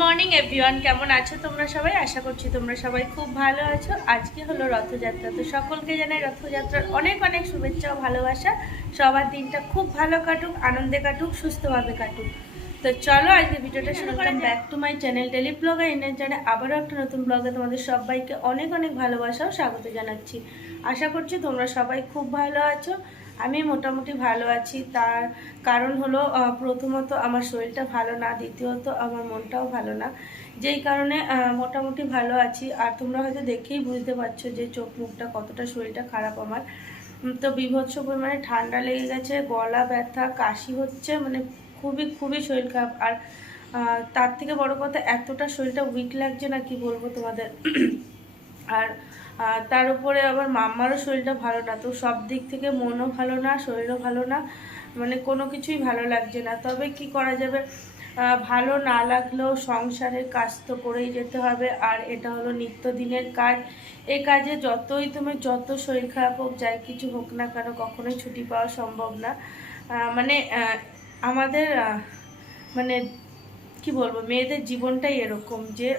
Morning everyone, কেমন আছো তোমরা সবাই? আশা করছি তোমরা সবাই খুব ভালো আছো। আজকে হলো রথযাত্রা, তো সকলকে জানাই রথযাত্রার অনেক অনেক শুভেচ্ছা ও ভালোবাসা। সবার দিনটা খুব ভালো কাটুক, আনন্দে কাটুক, সুস্থভাবে কাটুক। তো চলো আজকে ভিডিওটা শুরু করা যাক। Back to my channel daily blogger Indian channel, আবারও একটা নতুন ব্লগে তোমাদের সবাইকে অনেক অনেক ভালোবাসা ও স্বাগত জানাচ্ছি। আশা করছি তোমরা সবাই খুব ভালো আছো। আমি মোটামুটি ভালো আছি। তার কারণ হলো প্রথমত আমার শরীরটা ভালো না, দ্বিতীয়ত আমার মনটাও ভালো না, যেই কারণে মোটামুটি ভালো আছি। আর তোমরা হয়তো দেখেই বুঝতে পারছো যে চোখ মুখটা কতটা, শরীরটা খারাপ আমার। তো বীভৎস পরিমাণে ঠান্ডা লেগে গেছে, গলা ব্যথা, কাশি হচ্ছে, মানে খুবই খুবই শরীর খারাপ। আর তার থেকে বড় কথা, এতটা শরীরটা উইক লাগছে না কি বলবো তোমাদের। আর তার উপরে আবার মাম্মারও শরীরটা ভালো না, তো সব দিক থেকে মনও ভালো না, শরীরও ভালো না, মানে কোনো কিছুই ভালো লাগছে না। তবে কি করা যাবে, ভালো না লাগলেও সংসারের কাজ তো করেই যেতে হবে। আর এটা হলো নিত্যদিনের কাজ। এই কাজে যতই তুমি যত শরীর খারাপ হোক, যাই কিছু হোক না কেন, কখনোই ছুটি পাওয়া সম্ভব না। মানে আমাদের মানে কি বলবো, মেয়েদের জীবনটাই এরকম যে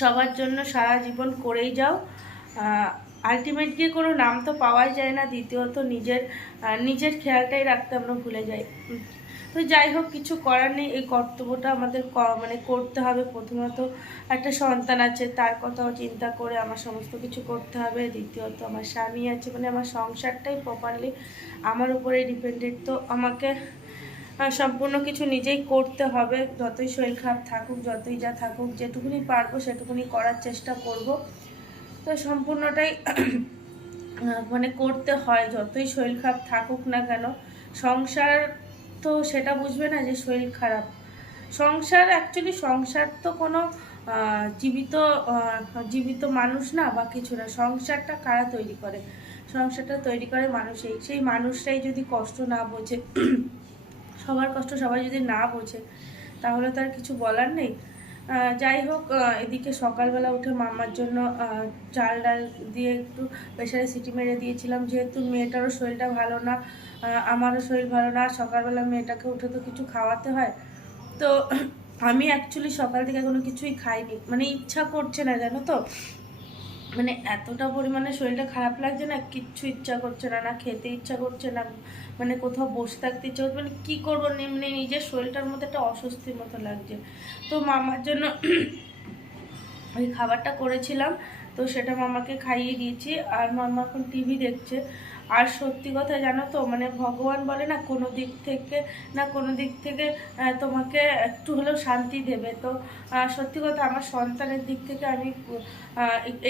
সবার জন্য সারা জীবন করেই যাও। আলটিমেট গিয়ে কোনো নাম তো পাওয়াই যায় না, দ্বিতীয়ত নিজের নিজের খেয়ালটাই রাখতে আমরা ভুলে যাই। তো যাই হোক, কিছু করার নেই, এই কর্তব্যটা আমাদের মানে করতে হবে। প্রথমত একটা সন্তান আছে, তার কথাও চিন্তা করে আমার সমস্ত কিছু করতে হবে। দ্বিতীয়ত আমার স্বামী আছে, মানে আমার সংসারটাই প্রপারলি আমার উপরেই ডিপেন্ডেন্ট। তো আমাকে সম্পূর্ণ কিছু নিজেই করতে হবে। যতই শরীর খারাপ থাকুক, যতই যা থাকুক, যেটুকুনি পারবো সেটুকুনি করার চেষ্টা করব। তো সম্পূর্ণটাই মানে করতে হয়, যতই শরীর খারাপ থাকুক না কেন। সংসার তো সেটা বুঝবে না যে শরীর খারাপ। সংসার অ্যাকচুয়ালি সংসার তো কোনো জীবিত জীবিত মানুষ না বা কিছু না। সংসারটা কারা তৈরি করে? সংসারটা তৈরি করে মানুষই। সেই মানুষরাই যদি কষ্ট না বোঝে, সবার কষ্ট সবাই যদি না বোঝে, তাহলে তো আর কিছু বলার নেই। যাই হোক, এদিকে সকালবেলা উঠে মামার জন্য চাল ডাল দিয়ে একটু প্রেশারে সিটি মেরে দিয়েছিলাম, যেহেতু মেয়েটারও শরীরটা ভালো না, আমারও শরীর ভালো না। সকালবেলা মেয়েটাকে উঠে তো কিছু খাওয়াতে হয়। তো আমি অ্যাকচুয়ালি সকাল থেকে কোনো কিছুই খাইনি, মানে ইচ্ছা করছে না, জানো তো। মানে এতটা পরিমাণে শরীরটা খারাপ লাগছে না, কিচ্ছু ইচ্ছা করছে না, না খেতে ইচ্ছা করছে না, মানে কোথাও বসে থাকতে ইচ্ছা করছে, মানে কী করবো, মানে নিজের শরীরটার মধ্যে একটা অস্বস্তির মতো লাগছে। তো মামার জন্য ওই খাবারটা করেছিলাম, তো সেটা মামাকে খাইয়ে দিয়েছি। আর মামা এখন টিভি দেখছে। আর সত্যি কথা জানো তো, মানে ভগবান বলে না, কোনো দিক থেকে না কোনো দিক থেকে তোমাকে একটু হলেও শান্তি দেবে। তো সত্যি কথা, আমার সন্তানের দিক থেকে আমি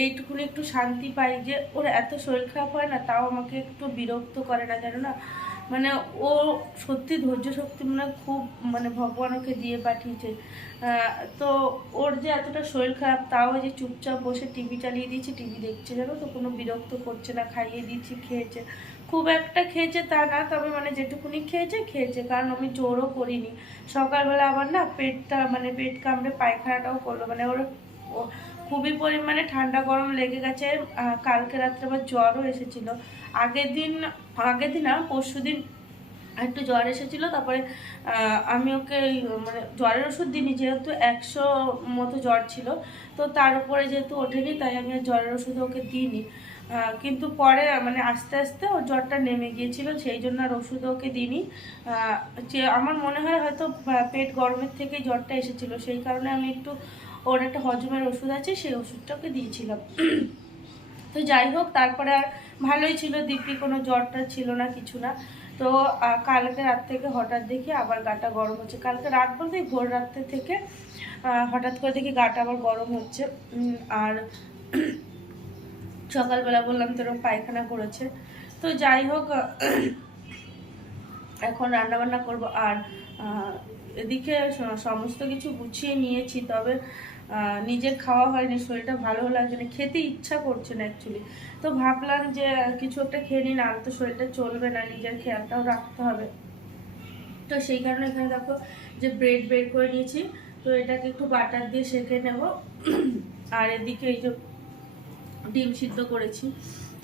এইটুকুনি একটু শান্তি পাই যে ওর এত শরীর খারাপ হয় না, তাও আমাকে একটু বিরক্ত করে না, জানো না। মানে ও সত্যি ধৈর্য শক্তি মানে খুব, মানে ভগবান ওকে দিয়ে পাঠিয়েছে। তো ওর যে এতটা শরীর খারাপ, তাও যে চুপচাপ বসে টিভি চালিয়ে দিয়েছি, টিভি দেখছে, জানো তো, কোনো বিরক্ত করছে না। খাইয়ে দিয়েছি, খেয়েছে। খুব একটা খেয়েছে তা না, তবে মানে যেটুকুনি খেয়েছে খেয়েছে, কারণ আমি জোরও করিনি। সকালবেলা আবার না পেটটা, মানে পেট কামড়ে পায়খানাটাও করলো, মানে ওর খুবই পরিমাণে ঠান্ডা গরম লেগে গেছে। কালকে রাত্রে আবার জ্বরও এসেছিলো। আগের দিন না পরশু দিন একটু জ্বর এসেছিলো। তারপরে আমি ওকে মানে জ্বরের ওষুধ দিইনি, যেহেতু 100 মতো জ্বর ছিল। তো তার উপরে যেহেতু ওঠেনি, তাই আমি আর জ্বরের ওষুধ ওকে দিইনি। কিন্তু পরে মানে আস্তে আস্তে ওর জ্বরটা নেমে গিয়েছিল, সেই জন্য আর ওষুধ ওকে দিইনি। যে আমার মনে হয় হয়তো পেট গরমের থেকে জ্বরটা এসেছিলো, সেই কারণে আমি একটু, ওর একটা হজমের ওষুধ আছে, সেই ওষুধটা ওকে দিয়েছিলাম। তো যাই হোক, তারপরে আর ভালোই ছিল, দিব্যি কোনো জ্বরটা ছিল না, কিছু না। তো কালকে রাত থেকে হঠাৎ দেখি আবার গাটা গরম হচ্ছে। কালকে রাত বলতে ভোর রাত্রে থেকে হঠাৎ করে দেখি গাটা আবার গরম হচ্ছে। আর সকালবেলা বললাম তো এরকম পায়খানা করেছে। তো যাই হোক, এখন রান্নাবান্না করব। আর এদিকে সমস্ত কিছু গুছিয়ে নিয়েছি, তবে নিজের খাওয়া হয়নি, শরীরটা ভালো লাগছে না, খেতে ইচ্ছা করছে না অ্যাকচুয়ালি। তো ভাবলাম যে কিছু একটা খেয়ে নিই, না তো শরীরটা চলবে না, নিজের খেয়ালটাও রাখতে হবে। তো সেই কারণে এখানে দেখো যে ব্রেড বের করে নিয়েছি, তো এটাকে একটু বাটার দিয়ে সেঁকে নেব। আর এদিকে এই যে ডিম সিদ্ধ করেছি,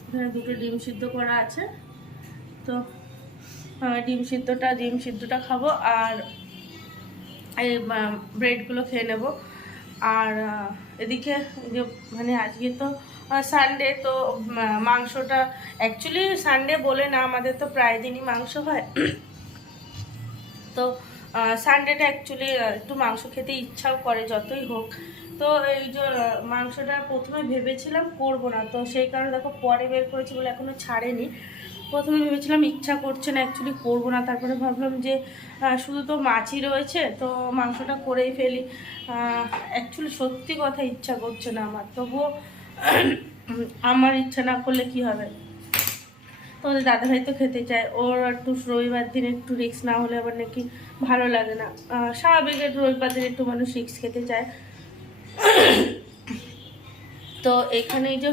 এখানে দুটো ডিম সিদ্ধ করা আছে। তো ডিম সিদ্ধটা খাবো। আর এই ব্রেডগুলো খেয়ে নেব। আর এদিকে যে মানে আজকে তো সানডে, তো মাংসটা অ্যাকচুয়ালি সানডে বলে না, আমাদের তো প্রায় দিনই মাংস হয়। তো সানডেটা অ্যাকচুয়ালি একটু মাংস খেতে ইচ্ছাও করে যতই হোক। তো এই যে মাংসটা প্রথমে ভেবেছিলাম করবো না, তো সেই কারণে দেখো পরে বের করেছি বলে এখনও ছাড়েনি। প্রথমে ভেবেছিলাম ইচ্ছা করছে না, অ্যাকচুয়ালি করবো না, তারপরে ভাবলাম যে শুধু তো মাছই রয়েছে, তো মাংসটা করেই ফেলি। অ্যাকচুয়ালি সত্যি কথা ইচ্ছা করছে না আমার, তবুও আমার ইচ্ছা না করলে কি হবে। তোমাদের দাদাভাই তো খেতে চায়, ওর একটু রবিবার দিন একটু রিস্ক না হলে আবার নাকি ভালো লাগে না। স্বাভাবিক একটু রবিবার দিন একটু মানুষ রিস্ক খেতে চায়। তো এখানে এই যে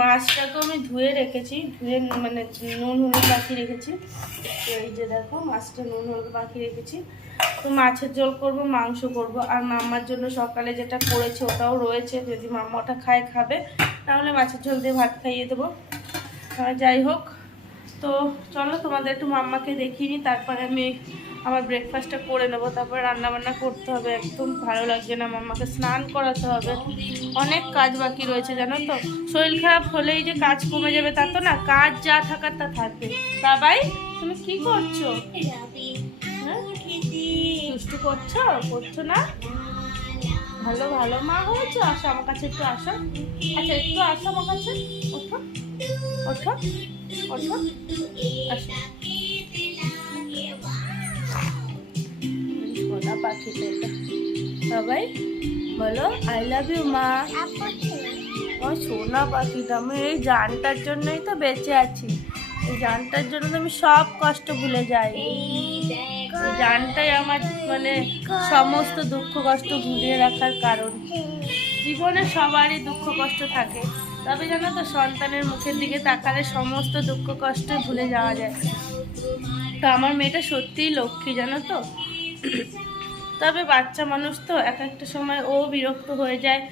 মাছটাকেও আমি ধুয়ে রেখেছি, ধুয়ে মানে নুন হলুদ বাকি রেখেছি। তো এই যে দেখো মাছটা নুন হলুদ বাকি রেখেছি। তো মাছের ঝোল করব, মাংস করব, আর মাম্মার জন্য সকালে যেটা করেছে ওটাও রয়েছে, যদি মাম্মা ওটা খায় খাবে, তাহলে মাছের ঝোল দিয়ে ভাত খাইয়ে দেবো। যাই হোক, তো চলো তোমাদের একটু মাম্মাকে দেখিয়ে নিই, তারপরে আমি আমার ব্রেকফাস্টটা করে নেবো, তারপরে রান্নাবান্না করতে হবে। একদম ভালো লাগছে না, মাম্মাকে স্নান করাতে হবে, অনেক কাজ বাকি রয়েছে জানো তো। শরীর খারাপ হলেই যে কাজ কমে যাবে তা তো না, কাজ যা থাকার তা থাকবে। বাবাই তুমি কি করছো? হ্যাঁ দুষ্টু করছো? করছো না? ভালো ভালো মা হয়েছো। আসো আমার কাছে একটু আসো। আচ্ছা একটু আসো আমার কাছে, ওঠো ওঠো ওঠো, আসো। সোনা পাখিটা এটা, সবাই বলো আই লাভ ইউ মা। ও সোনা পাখিটা, আমি এই জানটার জন্যই তো বেঁচে আছি, এই জানটার জন্য তো আমি সব কষ্ট ভুলে যাই। এই জানটাই আমার মানে সমস্ত দুঃখ কষ্ট ভুলিয়ে রাখার কারণ। জীবনে সবারই দুঃখ কষ্ট থাকে, তবে জানো তো সন্তানের মুখের দিকে তাকালে সমস্ত দুঃখ কষ্ট ভুলে যাওয়া যায়। তো আমার মেয়েটা সত্যিই লক্ষ্মী জানো তো। তবে বাচ্চা মানুষ তো এক একটা সময় ও বিরক্ত হয়ে যায়,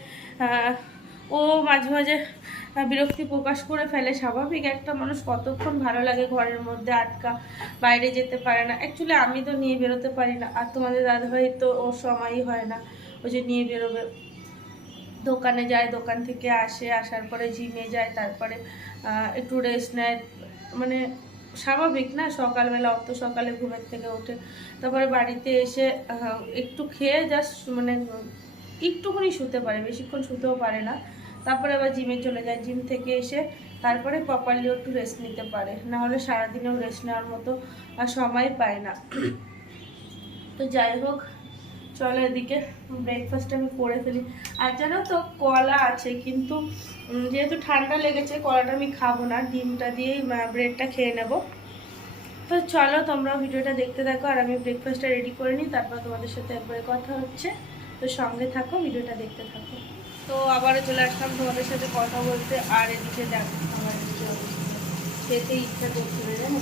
ও মাঝে মাঝে বিরক্তি প্রকাশ করে ফেলে। স্বাভাবিক, একটা মানুষ কতক্ষণ ভালো লাগে ঘরের মধ্যে আটকা, বাইরে যেতে পারে না। অ্যাকচুয়ালি আমি তো নিয়ে বেরোতে পারি না, আর তোমাদের দাদাভাই তো ওর সময়ই হয় না ও যে নিয়ে বেরোবে। দোকানে যায়, দোকান থেকে আসে, আসার পরে জিমে যায়, তারপরে একটু রেস্ট নেয়। মানে স্বাভাবিক না, সকালবেলা অত সকালে ঘুমের থেকে ওঠে, তারপরে বাড়িতে এসে একটু খেয়ে জাস্ট মানে একটুখানি শুতে পারে, বেশিক্ষণ শুতেও পারে না। তারপরে আবার জিমে চলে যায়, জিম থেকে এসে তারপরে প্রপারলি একটু রেস্ট নিতে পারে, না হলে সারাদিনেও রেস্ট নেওয়ার মতো সময় পায় না। তো যাই হোক, চলো এদিকে ব্রেকফাস্ট আমি করে ফেলি। আর জানো তো কলা আছে, কিন্তু যেহেতু ঠান্ডা লেগেছে কলাটা আমি খাবো না, ডিমটা দিয়েই ব্রেডটা খেয়ে নেব। তো চলো তোমরা ভিডিওটা দেখতে থাকো, আর আমি ব্রেকফাস্টটা রেডি করে নিই, তারপর তোমাদের সাথে একবারে কথা হচ্ছে। তো সঙ্গে থাকো, ভিডিওটা দেখতে থাকো। তো আবারও চলে আসলাম তোমাদের সাথে কথা বলতে। আর এদিকে দেখো আমার খেতে ইচ্ছা করছে না জানো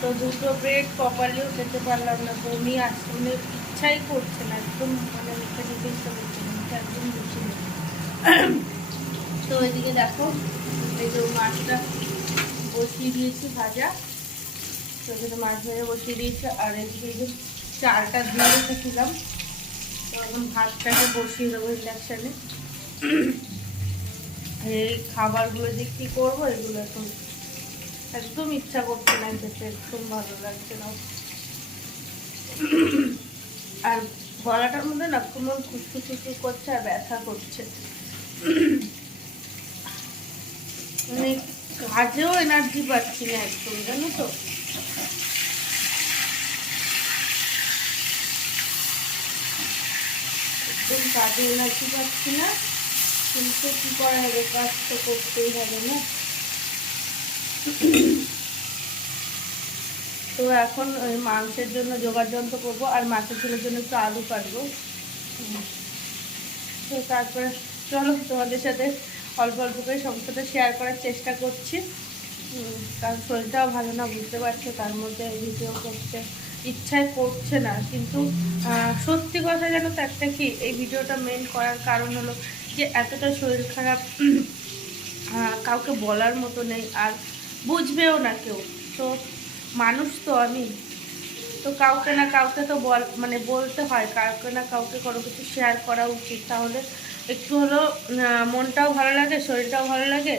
তো, দুটো ব্রেড প্রপারলিও খেতে পারলাম না, বমি আসছে, মানে ইচ্ছাই করছে না, একদম মানে মুখে দিতে ইচ্ছা করছে না, মুখে একদম রুচি নেই। তো এদিকে দেখো এই যে মাছটা বসিয়ে দিয়েছি ভাজা, তো এখানে মাছ ভেজে বসিয়ে দিয়েছি। আর এদিকে এই যে চালটা ধুয়ে রেখেছিলাম, তো এখন ভাতটাকে বসিয়ে দেবো ইন্ডাকশানে। এই খাবারগুলো যে কী করবো, এগুলো এখন একদম ইচ্ছা করছে না খেতে, একদম ভালো লাগছে না। আর গলাটার মধ্যে না কেমন খুশখুশি করছে আর ব্যথা করছে, মানে কাজেও এনার্জি পাচ্ছি না একদম জানো তো। একদম কাজে এনার্জি পাচ্ছি না, কিন্তু কী করা হবে, কাজ তো করতেই হবে না। তো এখন ওই মাংসের জন্য জোগাড় যন্ত্র করবো, আর মাছের ঝোলের জন্য একটু আলু কাটবো। তো তারপরে চলো তোমাদের সাথে অল্প অল্প করে সমস্তটা শেয়ার করার চেষ্টা করছি, কারণ শরীরটাও ভালো না বুঝতে পারছো, তার মধ্যে ভিডিও করতে ইচ্ছাই করছে না। কিন্তু সত্যি কথা জানো তো একটা কি, এই ভিডিওটা মেন করার কারণ হলো যে এতটা শরীর খারাপ, কাউকে বলার মতো নেই, আর বুঝবেও না কেউ। তো মানুষ তো আমি, তো তো কাউকে না কাউকে তো মানে বলতে হয়, কাউকে না কাউকে কোনো কিছু শেয়ার করা উচিত, তাহলে একটু হলেও মনটাও ভালো লাগে, শরীরটাও ভালো লাগে,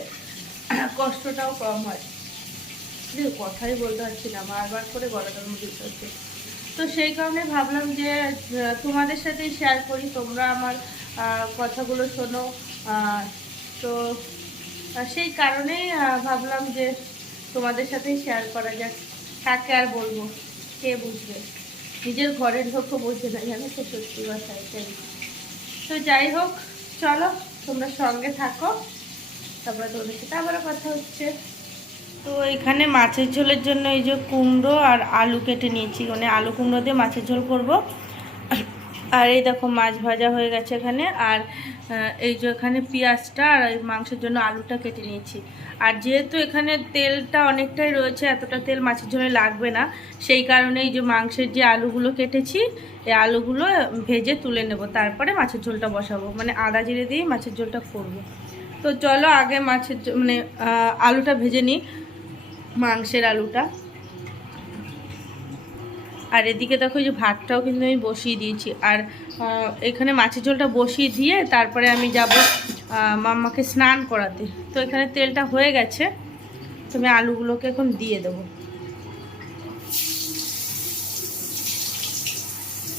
কষ্টটাও কম হয়। কথাই বলতে পারছি না, বারবার করে গলাটার মধ্যে চলছে। তো সেই কারণে ভাবলাম যে তোমাদের সাথেই শেয়ার করি, তোমরা আমার কথাগুলো শোনো। তো সেই কারণেই ভাবলাম যে তোমাদের সাথেই শেয়ার করা যাক। কাকে আর বলবো, কে বুঝবে, নিজের ঘরের লোকও বোঝে না, জানো তো, সত্যি কথা এটাই। তো যাই হোক, চলো তোমরা সঙ্গে থাকো, তারপরে তোমাদের সাথে আবারও কথা হচ্ছে। তো এখানে মাছের ঝোলের জন্য এই যে কুমড়ো আর আলু কেটে নিয়েছি, মানে আলু কুমড়ো দিয়ে মাছের ঝোল করব। আর এই দেখো মাছ ভাজা হয়ে গেছে এখানে, আর এই যে এখানে পেঁয়াজটা আর এই মাংসের জন্য আলুটা কেটে নিয়েছি। আর যেহেতু এখানে তেলটা অনেকটাই রয়েছে, এতটা তেল মাছের ঝোলে লাগবে না, সেই কারণে এই যে মাংসের যে আলুগুলো কেটেছি, এই আলুগুলো ভেজে তুলে নেব, তারপরে মাছের ঝোলটা বসাবো, মানে আদা জিরে দিয়ে মাছের ঝোলটা করব। তো চলো আগে মাছের মানে আলুটা ভেজে নিই, মাংসের আলুটা। আর এদিকে দেখো যে ভাতটাও কিন্তু আমি বসিয়ে দিয়েছি, আর এখানে মাছের ঝোলটা বসিয়ে দিয়ে তারপরে আমি যাব মাম্মাকে স্নান করাতে। তো এখানে তেলটা হয়ে গেছে, তো আমি আলুগুলোকে এখন দিয়ে দেবো।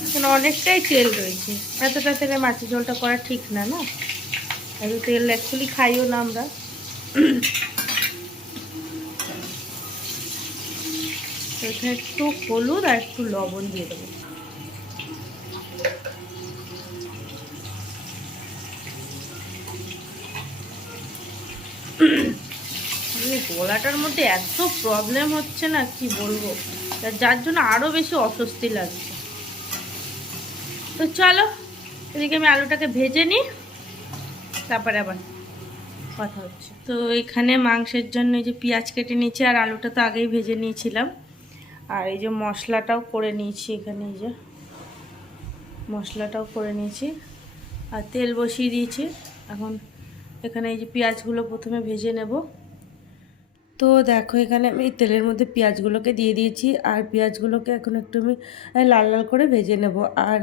এখানে অনেকটাই তেল রয়েছে, এতটা তেলে মাছের ঝোলটা করা ঠিক না, না এত তেল অ্যাকচুয়ালি খাইও না আমরা। এখানে একটু হলুদ আর একটু লবণ দিয়ে দেবো। গলাটার মধ্যে এত প্রবলেম হচ্ছে না, কি বলবো, যার জন্য আরও বেশি অস্বস্তি লাগছে। তো চলো এদিকে আমি আলুটাকে ভেজে নিই, তারপরে আবার কথা হচ্ছে। তো এখানে মাংসের জন্য এই যে পেঁয়াজ কেটে নিয়েছি, আর আলুটা তো আগেই ভেজে নিয়েছিলাম। আর এই যে মশলাটাও করে নিয়েছি, এখানে এই যে মশলাটাও করে নিয়েছি, আর তেল বসিয়ে দিয়েছি। এখন এখানে এই যে পেঁয়াজগুলো প্রথমে ভেজে নেব। তো দেখো এখানে আমি তেলের মধ্যে পেঁয়াজগুলোকে দিয়ে দিয়েছি, আর পেঁয়াজগুলোকে এখন একটু আমি লাল লাল করে ভেজে নেব। আর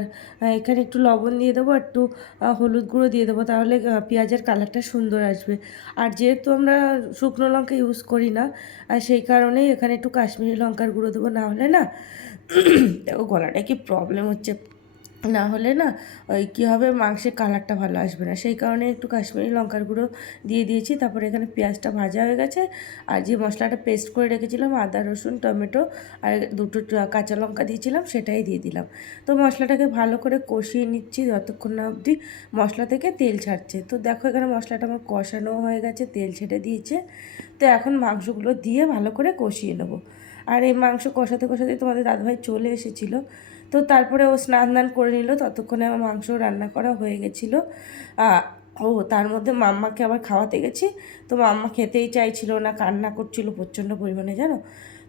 এখানে একটু লবণ দিয়ে দেবো, একটু হলুদ গুঁড়ো দিয়ে দেবো, তাহলে পেঁয়াজের কালারটা সুন্দর আসবে। আর যেহেতু আমরা শুকনো লঙ্কা ইউজ করি না, আর সেই কারণেই এখানে একটু কাশ্মীরি লঙ্কার গুঁড়ো দেবো, না হলে না দেখো গলাটা কি প্রবলেম হচ্ছে, না হলে না ওই কী হবে, মাংসের কালারটা ভালো আসবে না, সেই কারণে একটু কাশ্মীরি লঙ্কার গুঁড়ো দিয়ে দিয়েছি। তারপরে এখানে পেঁয়াজটা ভাজা হয়ে গেছে, আর যে মশলাটা পেস্ট করে রেখেছিলাম আদা রসুন টমেটো আর দুটো কাঁচা লঙ্কা দিয়েছিলাম, সেটাই দিয়ে দিলাম। তো মশলাটাকে ভালো করে কষিয়ে নিচ্ছি যতক্ষণ না অবধি মশলা থেকে তেল ছাড়ছে। তো দেখো এখানে মশলাটা আমার কষানো হয়ে গেছে, তেল ছেড়ে দিয়েছে। তো এখন মাংসগুলো দিয়ে ভালো করে কষিয়ে নেবো। আর এই মাংস কষাতে কষাতে তোমাদের দাদাভাই চলে এসেছিলো, তো তারপরে ও স্নান দান করে নিল, ততক্ষণে আমার মাংস রান্না করা হয়ে গেছিলো। ও তার মধ্যে মাম্মাকে আবার খাওয়াতে গেছি, তো মাম্মা খেতেই চাইছিল না, কান্না করছিল প্রচণ্ড পরিমাণে, জানো।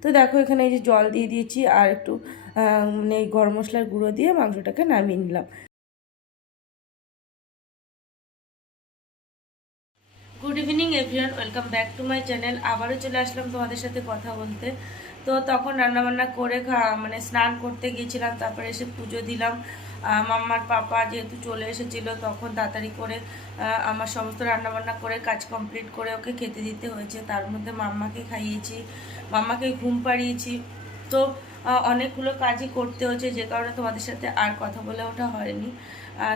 তো দেখো এখানে এই যে জল দিয়ে দিয়েছি, আর একটু মানে গরম মশলার গুঁড়ো দিয়ে মাংসটাকে নামিয়ে নিলাম। Good evening everyone, welcome back to my channel. আবারও চলে আসলাম তোমাদের সাথে কথা বলতে। তো তখন রান্নাবান্না করে মানে স্নান করতে গিয়েছিলাম, তারপরে এসে পুজো দিলাম। মাম্মার পাপা যেহেতু চলে এসেছিলো, তখন তাড়াতাড়ি করে আমার সমস্ত রান্নাবান্না করে কাজ কমপ্লিট করে ওকে খেতে দিতে হয়েছে। তার মধ্যে মাম্মাকে খাইয়েছি, মাম্মাকে ঘুম পাড়িয়েছি। তো অনেকগুলো কাজই করতে হচ্ছে, যে কারণে তোমাদের সাথে আর কথা বলে ওঠা হয়নি।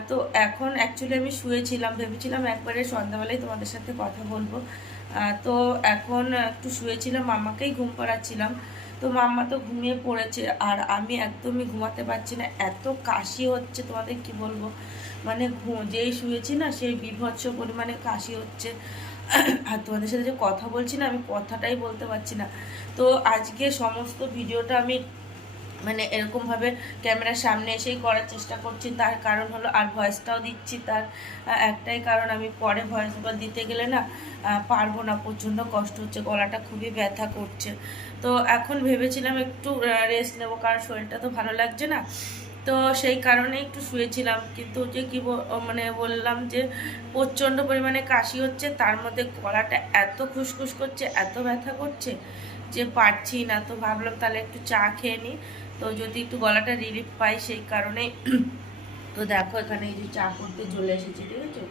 তো এখন অ্যাকচুয়ালি আমি শুয়েছিলাম, ভেবেছিলাম একবারে সন্ধ্যাবেলায় তোমাদের সাথে কথা বলবো। তো এখন একটু শুয়েছিলাম, মাম্মাকেই ঘুম পাড়াচ্ছিলাম। তো মাম্মা তো ঘুমিয়ে পড়েছে, আর আমি একদমই ঘুমাতে পারছি না, এত কাশি হচ্ছে তোমাদের কি বলবো। মানে যেই শুয়েছি না, সেই বীভৎস পরিমাণে কাশি হচ্ছে। আর তোমাদের সাথে যে কথা বলছি না, আমি কথাটাই বলতে পারছি না। তো আজকে সমস্ত ভিডিওটা আমি মানে এরকমভাবে ক্যামেরার সামনে এসেই করার চেষ্টা করছি, তার কারণ হলো, আর ভয়েসটাও দিচ্ছি তার একটাই কারণ, আমি পরে ভয়েস ওভার দিতে গেলে না পারবো না, প্রচণ্ড কষ্ট হচ্ছে, গলাটা খুবই ব্যথা করছে। তো এখন ভেবেছিলাম একটু রেস্ট নেবো, কারণ শরীরটা তো ভালো লাগছে না। তো সেই কারণে একটু শুয়েছিলাম, কিন্তু যে কি মানে বললাম যে প্রচণ্ড পরিমাণে কাশি হচ্ছে, তার মধ্যে গলাটা এত খুসখুস করছে, এত ব্যথা করছে যে পারছি না। তো ভাবলাম তাহলে একটু চা খেয়ে নিই। তো যদি একটু গলাটা রিলিফ পাই সেই কারণে। তো দেখো এখানে এই যে চা করতে চলে এসেছি, ঠিক আছে?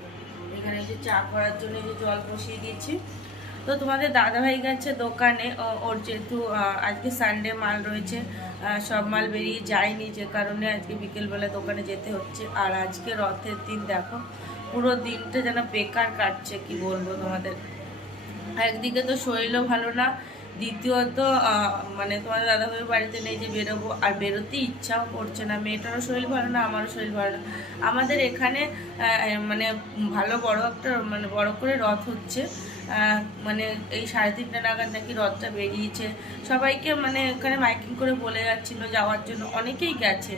এখানে যে চা করার জন্য যে জল বসিয়ে দিয়েছি। তো তোমাদের দাদাভাই গেছে দোকানে, ওর যেহেতু আজকে সানডে মাল রয়েছে, সব মাল বেরিয়ে যায়নি, যে কারণে আজকে বিকেলবেলা দোকানে যেতে হচ্ছে। আর আজকে রথের দিন দেখো পুরো দিনটা যেন বেকার কাটছে, কি বলবো তোমাদের। একদিকে তো শরীরও ভালো না, দ্বিতীয়ত মানে তোমার দাদাভাইয়ের বাড়িতে নেই যে বেরোবো, আর বেরোতে ইচ্ছাও করছে না। মেয়েটারও শরীর ভালো না, আমারও শরীর ভালো না। আমাদের এখানে মানে ভালো বড় একটা মানে বড় করে রথ হচ্ছে, মানে এই 3:30 নাগাদ নাকি রথটা বেরিয়েছে। সবাইকে মানে এখানে মাইকিং করে বলে যাচ্ছিলো যাওয়ার জন্য, অনেকেই গেছে।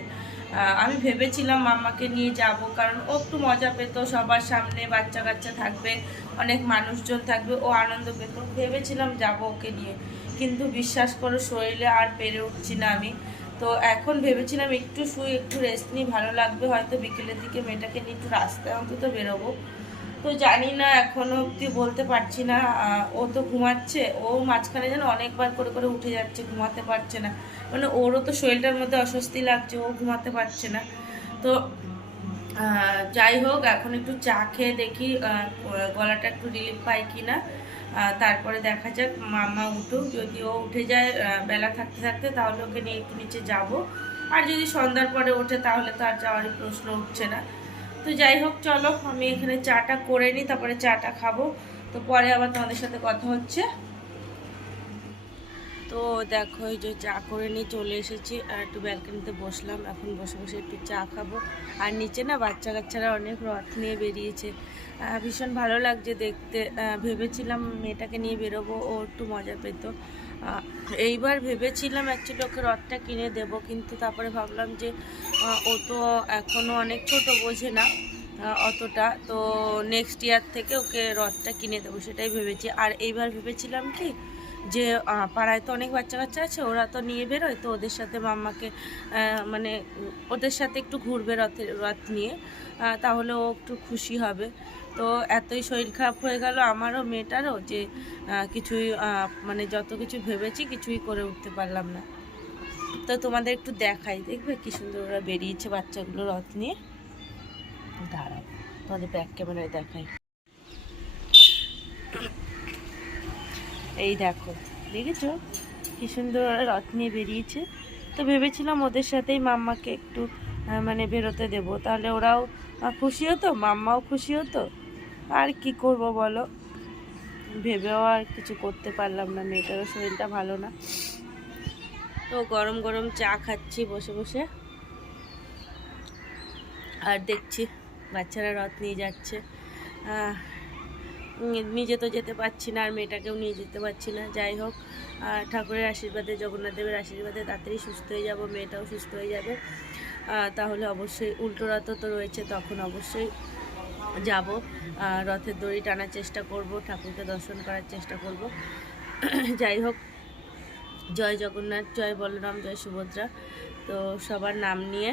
আমি ভেবেছিলাম মাম্মাকে নিয়ে যাব, কারণ ও একটু মজা পেত, সবার সামনে বাচ্চা কাচ্চা থাকবে, অনেক মানুষজন থাকবে, ও আনন্দ পেত। ভেবেছিলাম যাব ওকে নিয়ে, কিন্তু বিশ্বাস করো শরীরে আর পেরে উঠছি না আমি। তো এখন ভেবেছিলাম একটু শুই, একটু রেস্ট নিই, ভালো লাগবে, হয়তো বিকেলের দিকে মেয়েটাকে নিয়ে একটু রাস্তায় অন্তত বেরোবো। তো জানি না, এখনও অবধি বলতে পারছি না। ও তো ঘুমাচ্ছে, ও মাঝখানে যেন অনেকবার করে করে উঠে যাচ্ছে, ঘুমাতে পারছে না। মানে ওরও তো শরীরটার মধ্যে অস্বস্তি লাগছে, ও ঘুমাতে পারছে না। তো যাই হোক, এখন একটু চা খেয়ে দেখি গলাটা একটু রিলিফ পাই কি না। তারপরে দেখা যাক, মাম্মা উঠুক, যদি ও উঠে যায় বেলা থাকতে থাকতে, তাহলে ওকে নিয়ে একটু নিচে যাব। আর যদি সন্ধ্যার পরে ওঠে তাহলে তো আর যাওয়ারই প্রশ্ন উঠছে না। তো যাই হোক, চলো আমি এখানে চাটা করে নিই, তারপরে চাটা খাবো। তো পরে আবার তোমাদের সাথে কথা হচ্ছে। তো দেখো এই যে চা করে নিয়ে চলে এসেছি, আর একটু ব্যালকনিতে বসলাম। এখন বসে বসে একটু চা খাবো। আর নিচে না বাচ্চা কাচ্চারা অনেক রথ নিয়ে বেরিয়েছে, ভীষণ ভালো লাগছে দেখতে। ভেবেছিলাম মেয়েটাকে নিয়ে বেরোবো, ও একটু মজা পেত। এইবার ভেবেছিলাম অ্যাকচুয়ালি ওকে রথটা কিনে দেব, কিন্তু তারপরে ভাবলাম যে ও তো এখনও অনেক ছোট, বোঝে না অতটা। তো নেক্সট ইয়ার থেকে ওকে রথটা কিনে দেবো, সেটাই ভেবেছি। আর এইবার ভেবেছিলাম কি যে পাড়ায় তো অনেক বাচ্চা কাচ্চা আছে, ওরা তো নিয়ে বেরোয়, তো ওদের সাথে মাম্মাকে মানে ওদের সাথে একটু ঘুরবে রথ নিয়ে, তাহলে ও একটু খুশি হবে। তো এতই শরীর খারাপ হয়ে গেল আমারও মেয়েটারও, যে কিছুই মানে যত কিছু ভেবেছি কিছুই করে উঠতে পারলাম না। তো তোমাদের একটু দেখাই, দেখবে কি সুন্দর ওরা বেরিয়েছে বাচ্চাগুলো রথ নিয়ে। দাঁড়াও তোমাদের ব্যাক ক্যামেরায় দেখাই। এই দেখো, দেখেছো কি সুন্দর ওরা রথ নিয়ে বেরিয়েছে। তো ভেবেছিলাম ওদের সাথেই মাম্মাকে একটু মানে বেরোতে দেব, তাহলে ওরাও খুশি হতো, মাম্মাও খুশি হতো। আর কি করব বলো, ভেবেও আর কিছু করতে পারলাম না, মেয়েটারও শরীরটা ভালো না। তো গরম গরম চা খাচ্ছি বসে বসে, আর দেখছি বাচ্চারা রথ নিয়ে যাচ্ছে। নিজে তো যেতে পারছি না, আর মেয়েটাকেও নিয়ে যেতে পারছি না। যাই হোক, ঠাকুরের আশীর্বাদে, জগন্নাথ দেবের আশীর্বাদে তাড়াতাড়ি সুস্থ হয়ে যাব, মেয়েটাও সুস্থ হয়ে যাবে। তাহলে অবশ্যই উল্টো রথ তো রয়েছে, তখন অবশ্যই যাব, রথের দড়ি টানার চেষ্টা করব, ঠাকুরকে দর্শন করার চেষ্টা করব। যাই হোক, জয় জগন্নাথ, জয় বলরাম, জয় সুভদ্রা। তো সবার নাম নিয়ে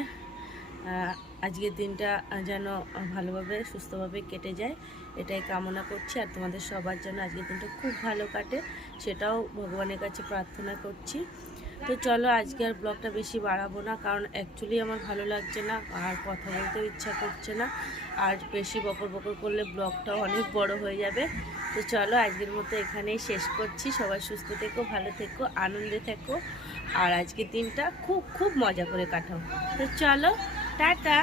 আজকের দিনটা যেন ভালোভাবে সুস্থভাবে কেটে যায়, এটাই কামনা করছি। আর তোমাদের সবার জন্য আজকের দিনটা খুব ভালো কাটে, সেটাও ভগবানের কাছে প্রার্থনা করছি। তো চলো আজকে আর ব্লগটা বেশি বাড়াবো না, কারণ অ্যাকচুয়ালি আমার ভালো লাগছে না, আর কথা বলতেও ইচ্ছা করছে না। আর বেশি বকর বকর করলে ব্লগটাও অনেক বড় হয়ে যাবে। তো চলো আজকের মতো এখানেই শেষ করছি। সবাই সুস্থ থেকো, ভালো থেকো, আনন্দে থেকো, আর আজকের দিনটা খুব খুব মজা করে কাটাও। তো চলো, টাটা।